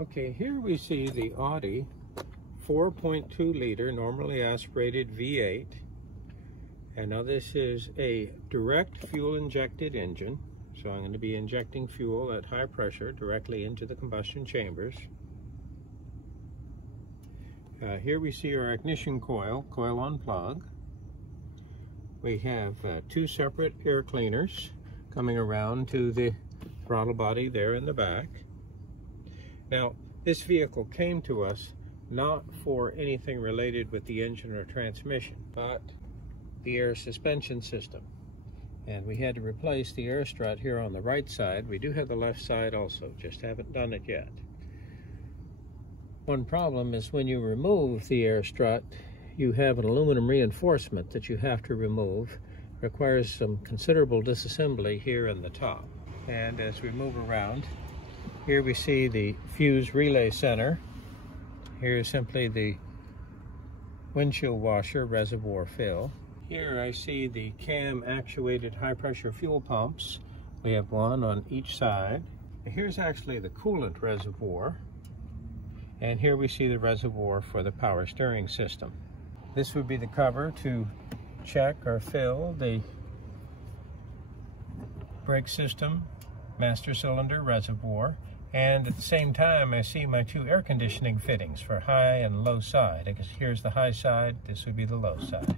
Okay, here we see the Audi 4.2 liter normally aspirated V8, and now this is a direct fuel injected engine, so I'm going to be injecting fuel at high pressure directly into the combustion chambers. Here we see our ignition coil on plug. We have two separate air cleaners coming around to the throttle body there in the back. Now, this vehicle came to us not for anything related with the engine or transmission, but the air suspension system. And we had to replace the air strut here on the right side. We do have the left side also, just haven't done it yet. One problem is when you remove the air strut, you have an aluminum reinforcement that you have to remove. It requires some considerable disassembly here in the top. And as we move around, here we see the fuse relay center. Here is simply the windshield washer reservoir fill. Here I see the cam actuated high pressure fuel pumps. We have one on each side. Here's actually the coolant reservoir. And here we see the reservoir for the power steering system. This would be the cover to check or fill the brake system, master cylinder reservoir. And at the same time, I see my two air conditioning fittings for high and low side. I guess here's the high side, this would be the low side.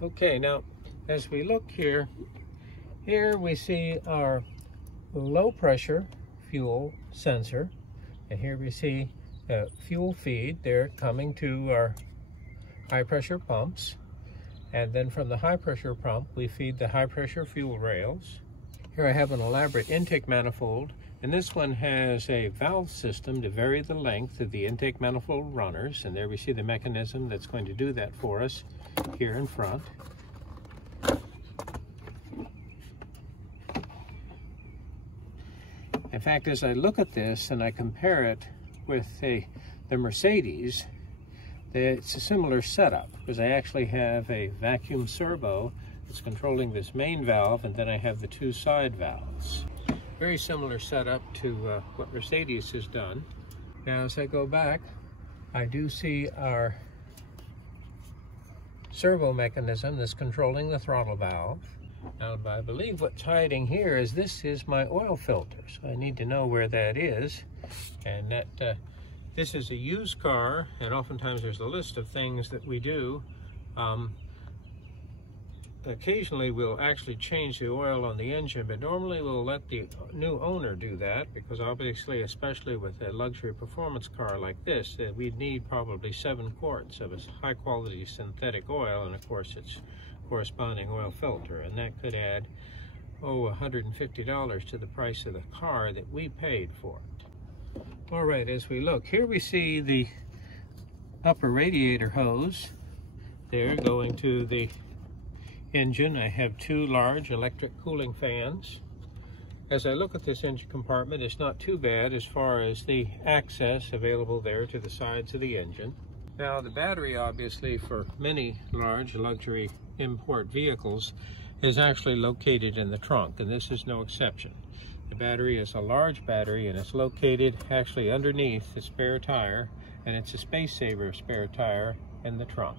Okay, now as we look here we see our low pressure fuel sensor, and here we see fuel feed there coming to our high pressure pumps, and then from the high pressure pump we feed the high pressure fuel rails. Here I have an elaborate intake manifold, and this one has a valve system to vary the length of the intake manifold runners, and there we see the mechanism that's going to do that for us here in front. In fact, as I look at this and I compare it with the Mercedes, it's a similar setup, because I actually have a vacuum servo that's controlling this main valve, and then I have the two side valves. Very similar setup to what Mercedes has done. Now as I go back, I do see our servo mechanism that's controlling the throttle valve. Now I believe what's hiding here is this is my oil filter, so I need to know where that is. And that this is a used car, and oftentimes there's a list of things that we do. Occasionally we'll actually change the oil on the engine, but normally we'll let the new owner do that, because obviously, especially with a luxury performance car like this, we'd need probably 7 quarts of a high quality synthetic oil, and of course its corresponding oil filter, and that could add $150 to the price of the car that we paid for it. All right, as we look here, we see the upper radiator hose there going to the engine. I have two large electric cooling fans. As I look at this engine compartment, it's not too bad as far as the access available there to the sides of the engine. Now the battery, obviously, for many large luxury import vehicles is actually located in the trunk, and this is no exception. The battery is a large battery, and it's located actually underneath the spare tire, and it's a space saver spare tire in the trunk.